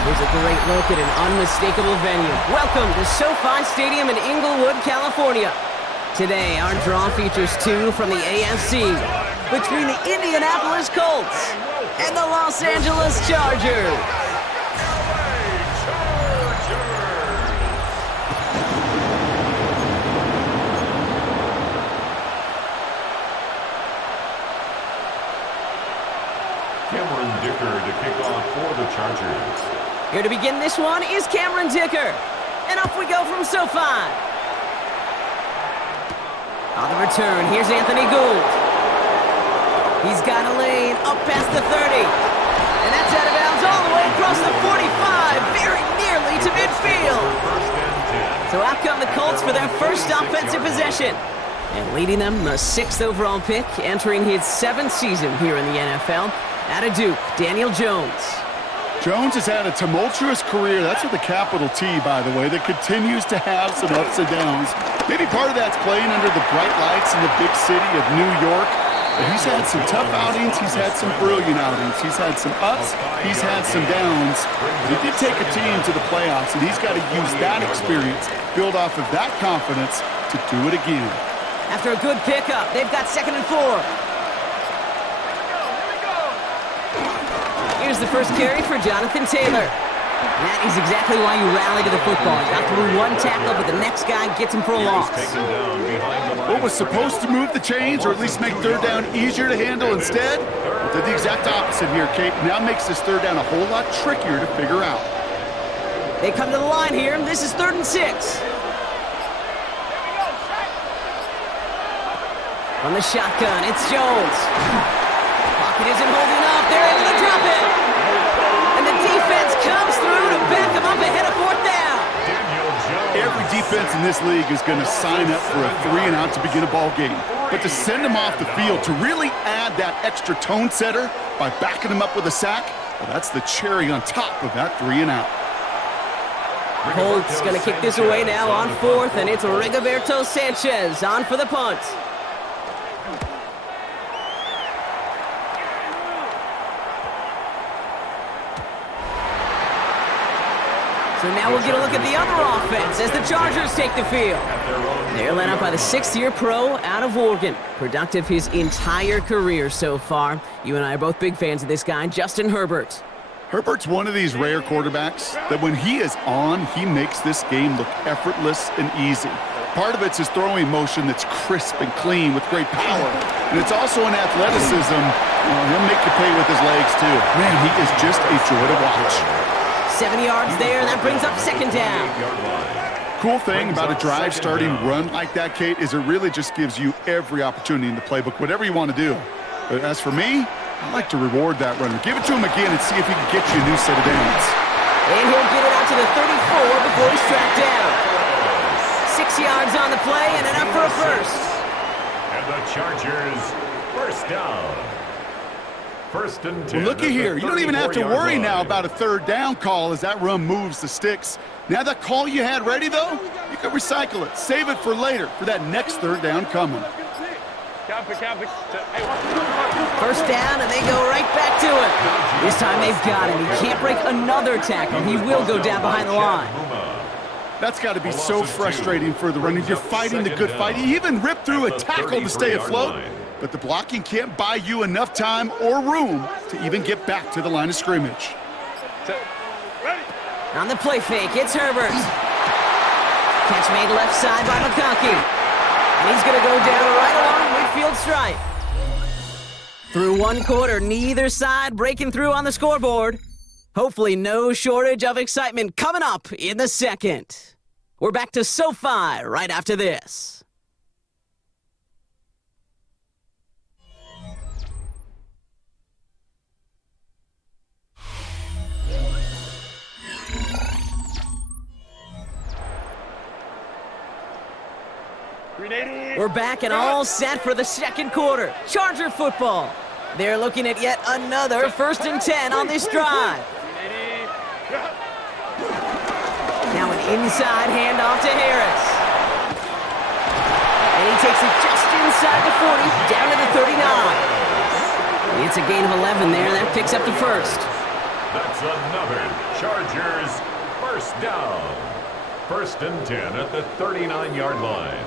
Here's a great look at an unmistakable venue. Welcome to SoFi Stadium in Inglewood, California. Today, our draw features two from the AFC between the Indianapolis Colts and the Los Angeles Chargers. To kick off for the Chargers. Here to begin this one is Cameron Dicker. And off we go from SoFi. On the return, here's Anthony Gould. He's got a lane up past the 30. And that's out of bounds all the way across the 45, very nearly to midfield. So out come the Colts for their first offensive possession. And leading them, the 6th overall pick, entering his 7th season here in the NFL. Out of Duke, Daniel Jones. Jones has had a tumultuous career, that's with a capital T, by the way, that continues to have some ups and downs. Maybe part of that's playing under the bright lights in the big city of New York. But he's had some tough outings, he's had some brilliant outings. He's had some ups, he's had some downs. But he did take a team to the playoffs, and he's got to use that experience, build off of that confidence to do it again. After a good pickup, they've got 2nd and 4. Here's the first carry for Jonathan Taylor. And that is exactly why you rally to the football. Got through one tackle, but the next guy gets him for a loss. What was supposed to move the chains, or at least make 3rd down easier to handle instead, did the exact opposite here, Kate. Now makes this 3rd down a whole lot trickier to figure out. They come to the line here. This is 3rd and 6. From the shotgun, it's Jones. Pocket isn't holding up. They're able to drop it. And the defense comes through to back them up ahead of 4th down. Every defense in this league is going to sign up for a 3-and-out to begin a ball game. But to send them off the field, to really add that extra tone setter by backing them up with a sack, well, that's the cherry on top of that 3-and-out. Colts going to kick this away now on 4th, and it's Rigoberto Sanchez on for the punt. So now we'll get a look at the other offense as the Chargers take the field. They're led up by the 6th-year pro out of Oregon. Productive his entire career so far. You and I are both big fans of this guy, Justin Herbert. Herbert's one of these rare quarterbacks that when he is on, he makes this game look effortless and easy. Part of it's his throwing motion that's crisp and clean with great power. And it's also an athleticism. He'll make you pay with his legs, too. Man, he is just a joy to watch. 7 yards there, that brings up 2nd down. Cool thing about a drive starting run like that, Kate, is it really just gives you every opportunity in the playbook, whatever you want to do. But as for me, I like to reward that runner. Give it to him again and see if he can get you a new set of downs. And he'll get it out to the 34 before he's tracked down. 6 yards on the play and enough for a first. And the Chargers, first down. 1st and 10. Well, looky here. You don't even have to worry now about a 3rd down call as that run moves the sticks. Now that call you had ready, though, you can recycle it. Save it for later for that next 3rd down coming. First down, and they go right back to it. This time they've got him. He can't break another tackle. He will go down behind the line. That's got to be so frustrating for the runner. You're fighting the good fight. You even ripped through a tackle to stay afloat. But the blocking can't buy you enough time or room to even get back to the line of scrimmage. On the play fake, it's Herbert. Catch made left side by McConkey. And he's going to go down right along midfield stripe. Through one quarter, neither side breaking through on the scoreboard. Hopefully no shortage of excitement coming up in the 2nd. We're back to SoFi right after this. We're back and all set for the 2nd quarter. Charger football. They're looking at yet another 1st and 10 on this drive. Now an inside handoff to Harris. And he takes it just inside the 40, down to the 39. It's a gain of 11 there. That picks up the first. That's another Chargers first down. 1st and 10 at the 39-yard line.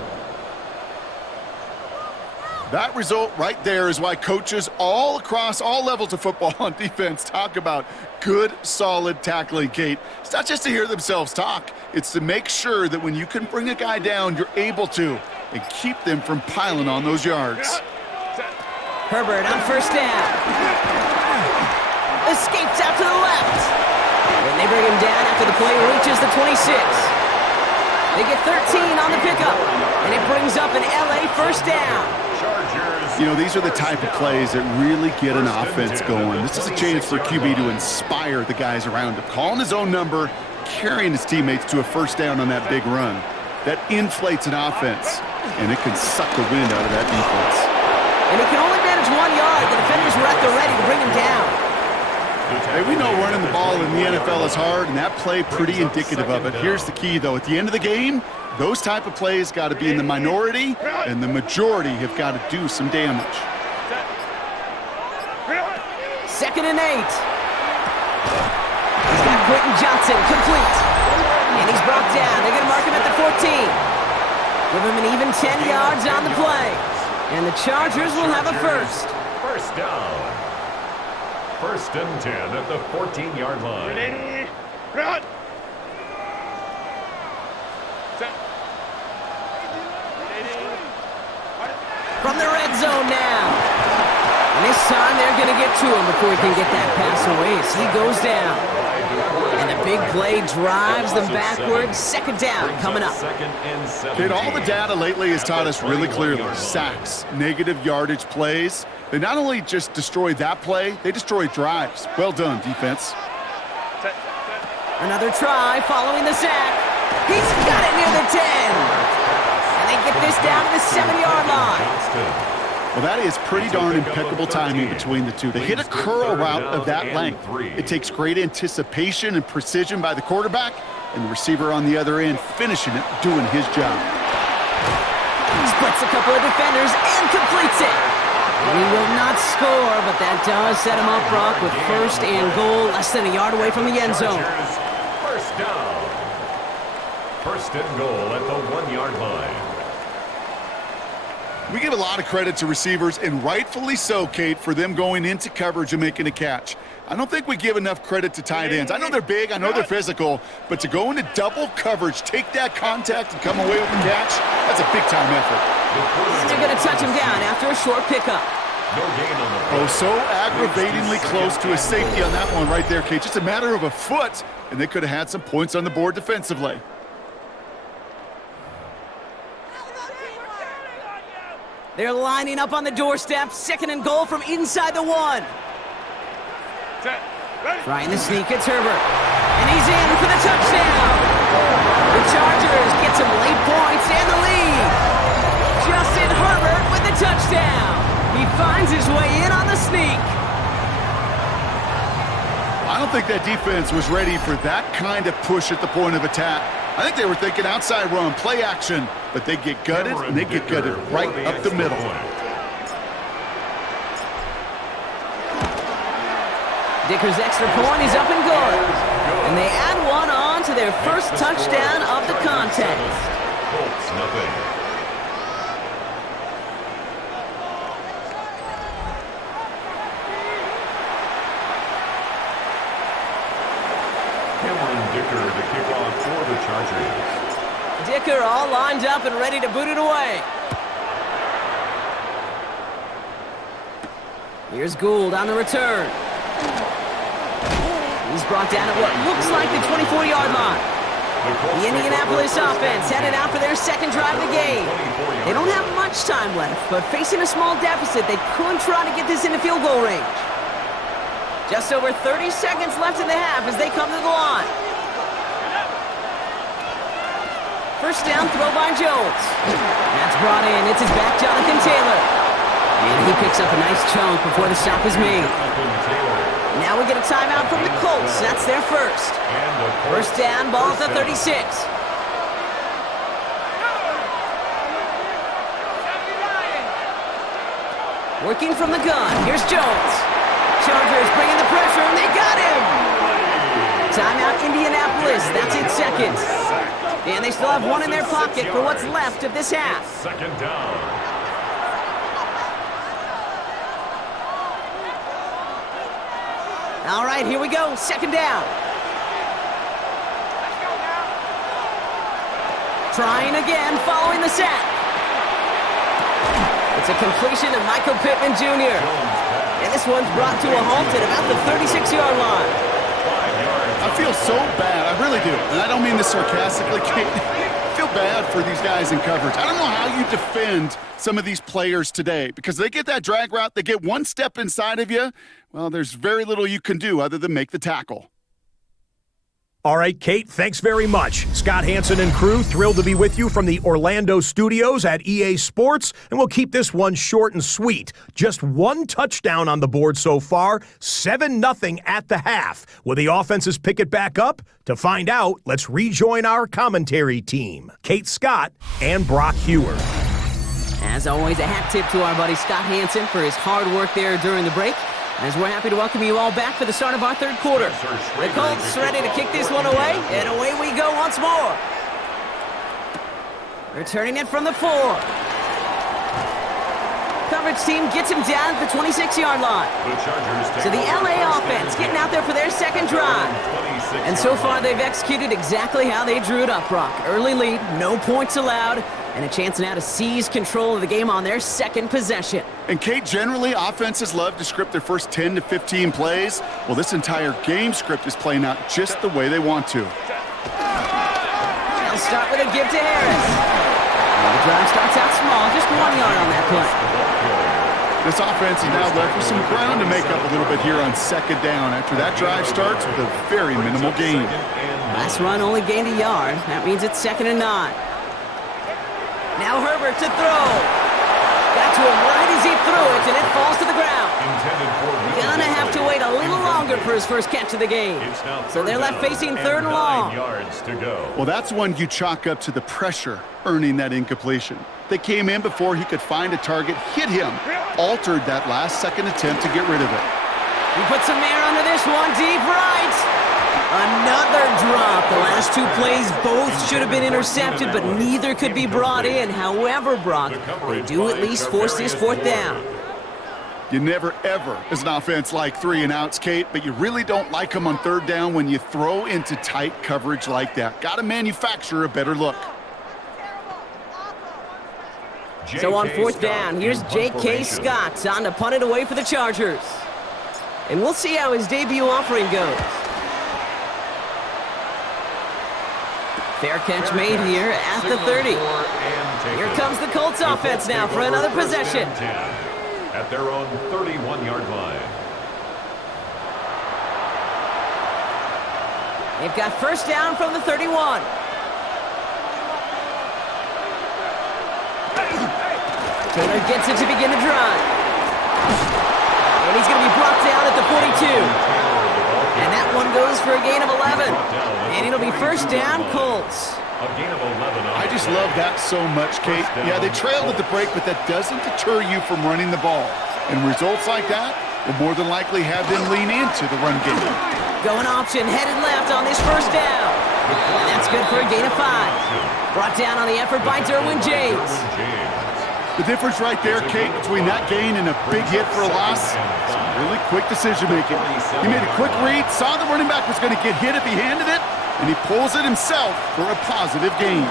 That result right there is why coaches all across all levels of football on defense talk about good, solid tackling, Kate. It's not just to hear themselves talk. It's to make sure that when you can bring a guy down, you're able to, and keep them from piling on those yards. Herbert on 1st down. Escapes out to the left. And they bring him down after the play reaches the 26. They get 13 on the pickup, and it brings up an LA 1st down. You know, these are the type of plays that really get an offense going. This is a chance for QB to inspire the guys around him. Calling his own number, carrying his teammates to a 1st down on that big run. That inflates an offense, and it can suck the wind out of that defense. And he can only manage 1 yard. The defenders were at the ready to bring him down. Hey, we know running the ball in the NFL is hard, and that play pretty indicative of it. Here's the key, though. At the end of the game, those type of plays got to be in the minority, and the majority have got to do some damage. 2nd and 8. He's got Quentin Johnson complete. And he's brought down. They're going to mark him at the 14. Give him an even 10 yards on the play. And the Chargers will have a first. First down. 1st and 10 at the 14-yard line. Ready, run. From the red zone now. And this time they're going to get to him before he can get that pass away as he goes down. And the big play drives them backwards. 2nd down coming up. Kate, all the data lately has taught us really clearly. Sacks, negative yardage plays. They not only just destroy that play, they destroy drives. Well done, defense. Another try following the sack. He's got it near the 10. And they get this down to the 7-yard line. Well, that is pretty darn impeccable timing between the two. To hit a curl route of that length, it takes great anticipation and precision by the quarterback, and the receiver on the other end finishing it, doing his job. Splits a couple of defenders and completes it. And he will not score, but that does set him up, Brock, with 1st and goal, less than a yard away from the end zone. First down. 1st and goal at the 1-yard line. We give a lot of credit to receivers, and rightfully so, Kate, for them going into coverage and making a catch. I don't think we give enough credit to tight ends. I know they're big, I know they're physical, but to go into double coverage, take that contact, and come away with a catch, that's a big-time effort. And they're going to touch him down after a short pickup. No gain on the Oh, so aggravatingly close to a safety on that one right there, Kate. Just a matter of a foot, and they could have had some points on the board defensively. They're lining up on the doorstep. 2nd and goal from inside the 1. Trying the sneak, it's Herbert. And he's in for the touchdown. The Chargers get some late points and the lead. Justin Herbert with the touchdown. He finds his way in on the sneak. I don't think that defense was ready for that kind of push at the point of attack. I think they were thinking outside run, play action, but they get gutted, and they get gutted right up the middle. Dicker's extra point is up and good. And they add one on to their first touchdown of the contest. Colts, nothing. Dicker to kick off for the Chargers. Dicker all lined up and ready to boot it away. Here's Gould on the return. He's brought down at what looks like the 24-yard line. The Indianapolis offense headed out for their 2nd drive of the game. They don't have much time left, but facing a small deficit, they could try to get this into field goal range. Just over 30 seconds left in the half as they come to the line. 1st down throw by Jones. That's brought in. It's his back, Jonathan Taylor. And he picks up a nice chunk before the stop is made. Now we get a timeout from the Colts. That's their first. 1st down, ball at the 36. Working from the gun. Here's Jones. Chargers bringing the pressure, and they got him! Timeout, Indianapolis. That's in seconds. And they still have one in their pocket for what's left of this half. Second down. All right, here we go. Second down. Trying again, following the sack. It's a completion to Michael Pittman Jr. And this one's brought to a halt at about the 36-yard line. I feel so bad. I really do. And I don't mean this sarcastically, Kate. I feel bad for these guys in coverage. I don't know how you defend some of these players today because they get that drag route, they get one step inside of you. Well, there's very little you can do other than make the tackle. All right, Kate, thanks very much. Scott Hanson and crew, thrilled to be with you from the Orlando studios at EA Sports, and we'll keep this one short and sweet. Just one touchdown on the board so far, 7-0 at the half. Will the offenses pick it back up? To find out, let's rejoin our commentary team, Kate Scott and Brock Hewer. As always, a hat tip to our buddy Scott Hanson for his hard work there during the break. As we're happy to welcome you all back for the start of our third quarter. The Colts ready to kick this one away, and away we go once more. Returning it from the 4. Coverage team gets him down at the 26-yard line. So the LA offense getting out there for their second drive. And so far they've executed exactly how they drew it up, Brock. Early lead, no points allowed, and a chance now to seize control of the game on their second possession. And Kate, generally, offenses love to script their first 10 to 15 plays. Well, this entire game script is playing out just the way they want to. They'll start with a give to Harris. And the drive starts out small, just 1 yard on that play. This offense is now left with some ground to make up a little bit here on second down after that drive starts with a very minimal gain. Last run only gained a yard. That means it's 2nd and 9. Now Herbert to throw. Got to him right as he threw it, and it falls to the ground. Gonna have to wait a little longer for his first catch of the game. So they're left facing 3rd and long. Well, that's one you chalk up to the pressure earning that incompletion. They came in before he could find a target, hit him, altered that last-second attempt to get rid of it. He puts some air under this one, deep right. Another drop. The last 2 plays both should have been intercepted, but neither could be brought in. However, Brock, they do at least force this 4th down. You never, ever, as an offense, like 3 and outs, Kate, but you really don't like them on 3rd down when you throw into tight coverage like that. Got to manufacture a better look. So on 4th down, here's J.K. Scott on to punt it away for the Chargers. And we'll see how his debut offering goes. Fair catch made here at the 30. Here comes the Colts offense now for another possession. At their own 31-yard line. They've got 1st down from the 31. Taylor gets it to begin the drive. And he's going to be brought down at the 42. And that one goes for a gain of 11. And it'll be 1st down, Colts. A gain of 11. I just love that so much, Kate. Yeah, they trailed at the break, but that doesn't deter you from running the ball. And results like that will more than likely have them lean into the run game. Going option, headed left on this 1st down. And that's good for a gain of 5. Brought down on the effort by Derwin James. The difference right there, Kate, between that gain and a big hit for a loss, some really quick decision-making. He made a quick read, saw the running back was going to get hit if he handed it, and he pulls it himself for a positive gain.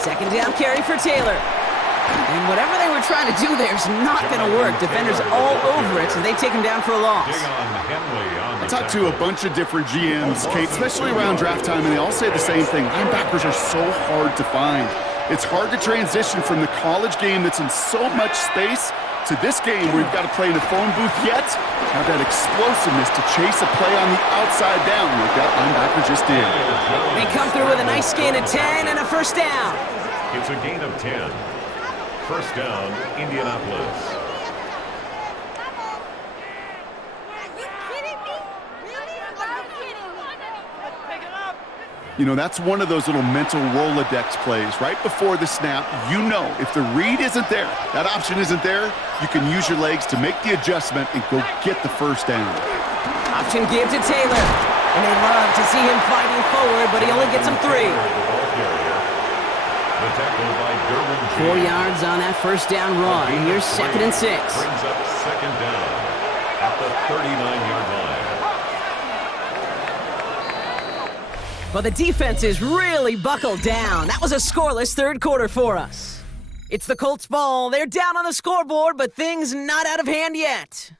2nd down carry for Taylor. And whatever they were trying to do there is not going to work. Defenders all over it, so they take him down for a loss. I talked to a bunch of different GMs, Kate, especially around draft time, and they all say the same thing. Linebackers are so hard to find. It's hard to transition from the college game that's in so much space to this game where you've got to play in a phone booth yet have that explosiveness to chase a play on the outside down like that linebacker just did. They come through with a nice gain of 10 and a 1st down. It's a gain of 10. 1st down, Indianapolis. You know, that's one of those little mental Rolodex plays. Right before the snap, you know if the read isn't there, that option isn't there, you can use your legs to make the adjustment and go get the 1st down. Option give to Taylor. And they love to see him fighting forward, but he only gets him 3. The tackle by Derwin 4 yards on that first down run. Here's 2nd and 6. Brings up 2nd down at the 39-yard line. But the defense is really buckled down. That was a scoreless third quarter for us. It's the Colts' ball. They're down on the scoreboard, but things not out of hand yet.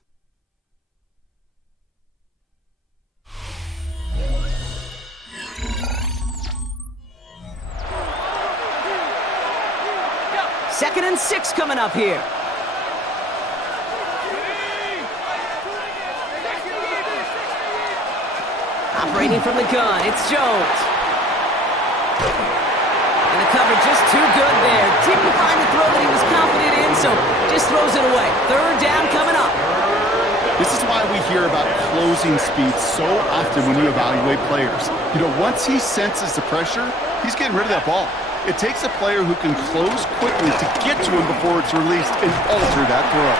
Second and 6 coming up here. Operating from the gun, it's Jones. And the cover just too good there. Didn't find the throw that he was confident in, so just throws it away. 3rd down coming up. This is why we hear about closing speed so often when you evaluate players. You know, once he senses the pressure, he's getting rid of that ball. It takes a player who can close quickly to get to him before it's released and alter that throw.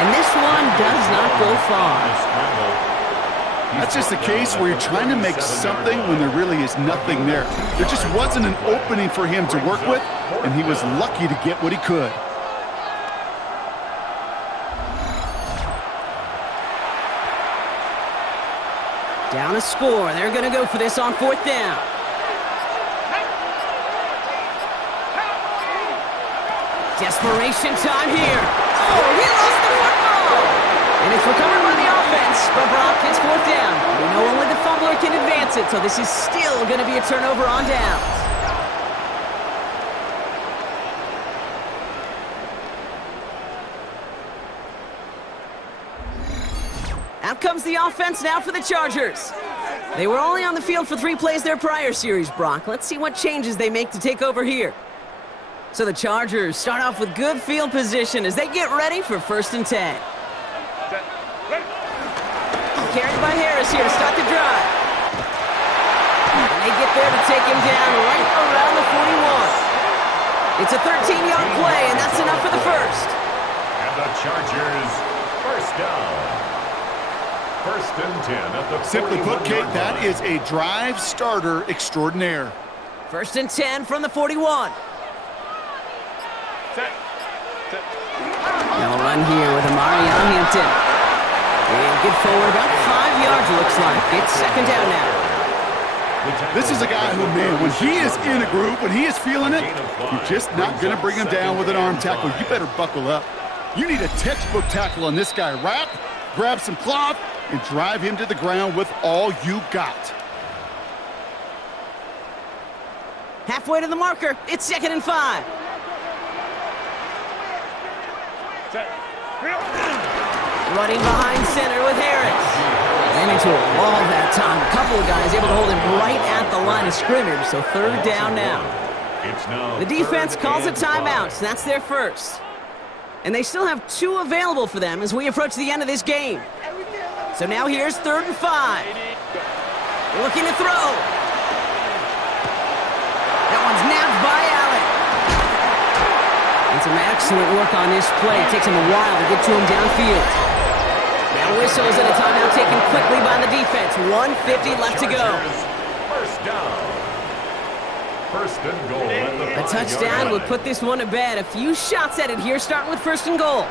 And this one does not go far. That's just a case where you're trying to make something when there really is nothing there. There just wasn't an opening for him to work with, and he was lucky to get what he could. Down a score. They're going to go for this on 4th down. Desperation time here. Oh, he lost the football! And it's recovered by the offense, but Brock gets 4th down. We know only the fumbler can advance it, so this is still going to be a turnover on downs. Out comes the offense now for the Chargers. They were only on the field for 3 plays their prior series, Brock. Let's see what changes they make to take over here. So the Chargers start off with good field position as they get ready for 1st and 10. Carried by Harris here to start the drive. And they get there to take him down right around the 41. It's a 13-yard play, and that's enough for the first. And the Chargers, 1st down. 1st and 10 at the 41-yard line. Simply put, Kate, that is a drive starter extraordinaire. 1st and 10 from the 41. They'll run here with Hampton. And get forward about 5 yards, looks like. It's 2nd down now. This is a guy who, man, when he is in a groove, when he is feeling it, you're just not going to bring him down with an arm tackle. You better buckle up. You need a textbook tackle on this guy. Wrap, grab some cloth, and drive him to the ground with all you got. Halfway to the marker. It's 2nd and 5. Running behind center with Harris. And into a wall that time. A couple of guys able to hold him right at the line of scrimmage, so 3rd down now. The defense calls a timeout, so that's their first. And they still have 2 available for them as we approach the end of this game. So now here's 3rd and 5. Looking to throw. That one's nabbed by Allen. And some excellent work on this play. It takes him a while to get to him downfield. Now whistles and a timeout taken quickly by the defense. 1:50 left to go. 1st down. 1st and goal at the 5-yard A touchdown line. would put this one to bed. A few shots at it here, starting with 1st and goal.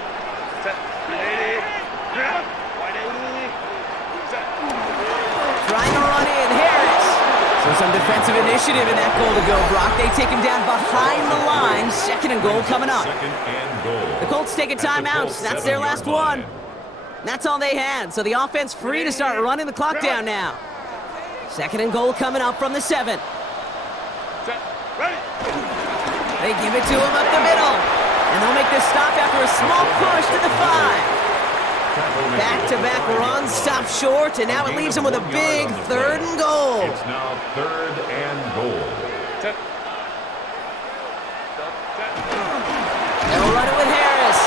Trying to run in, Harris. So some defensive initiative in that goal to go, Brock. They take him down behind the line. 2nd and goal coming up. 2nd and goal. The Colts take a timeout. That's their last one. That's all they had. So the offense free to start running the clock down now. 2nd and goal coming up from the 7. They give it to him up the middle. And they'll make this stop after a small push to the 5. Back-to-back runs, stop short, and now it leaves him with a big 3rd and goal. It's now 3rd and goal. They'll run it with Harris.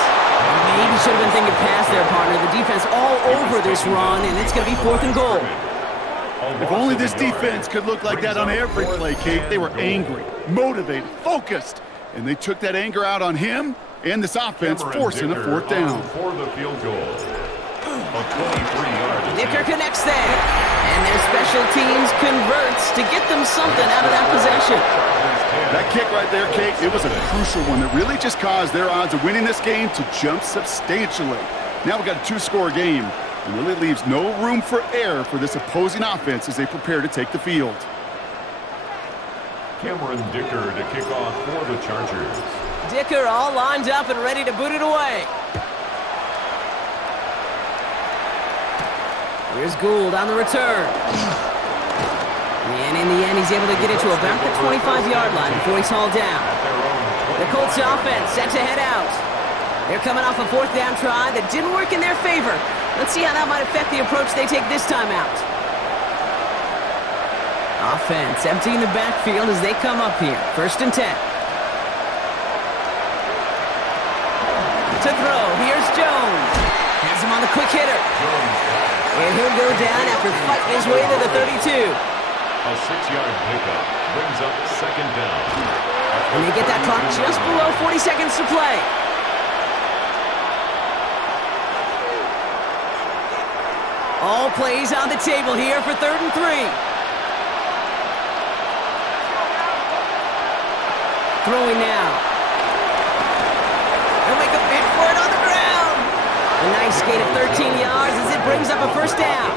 Maybe should have been thinking pass there, partner. The defense all over this run, and it's going to be 4th and goal. If only this defense could look like that on every play, Kate. They were angry, motivated, focused, and they took that anger out on him and this offense, forcing a 4th down. For the field goal. A 23-yard. Dicker connects there. And their special teams converts to get them something out of that possession. That kick right there, Kate, it was a crucial one that really just caused their odds of winning this game to jump substantially. Now we've got a 2-score game. It really leaves no room for error for this opposing offense as they prepare to take the field. Cameron Dicker to kick off for the Chargers. Dicker all lined up and ready to boot it away. Here's Gould on the return. And in the end, he's able to get it to about the 25-yard line before he's hauled down. The Colts offense set to head out. They're coming off a 4th down try that didn't work in their favor. Let's see how that might affect the approach they take this time out. Offense emptying the backfield as they come up here. 1st and 10. To throw, here's Jones. Has him on the quick hitter. And he'll go down after fighting his way to the 32. A 6-yard pickup brings up 2nd down. And they get that clock just below 40 seconds to play. All plays on the table here for 3rd and 3. Throwing now. He'll make a bid for it on the ground. A nice gain of 13 yards as it brings up a 1st down.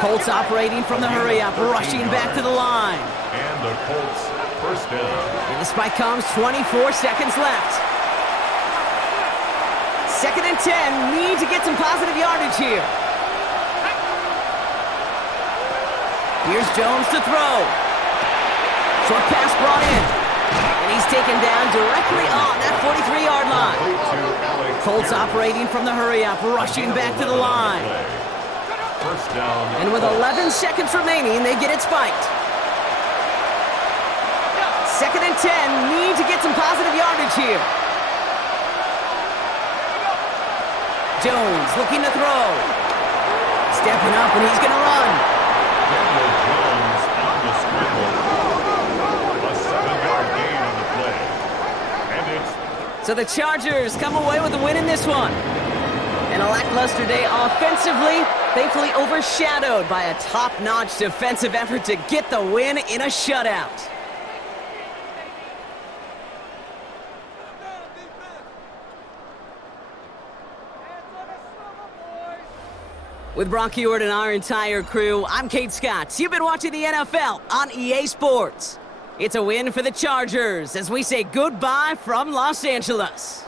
Colts operating from the hurry-up, rushing back to the line. And the Colts 1st down. And the spike comes, 24 seconds left. 2nd and 10, need to get some positive yardage here. Here's Jones to throw. Short pass brought in. And he's taken down directly on that 43-yard line. Colts operating from the hurry-up, rushing back to the line. 1st down. And with 11 seconds remaining, they get it spiked. 2nd and 10, need to get some positive yardage here. Jones looking to throw. Stepping up, and he's going to run. Daniel Jones on the scramble. A 7-yard gain on the play. And it's... So the Chargers come away with a win in this one. And a lackluster day offensively, thankfully overshadowed by a top-notch defensive effort to get the win in a shutout. With Brock Heward and our entire crew, I'm Kate Scott. You've been watching the NFL on EA Sports. It's a win for the Chargers as we say goodbye from Los Angeles.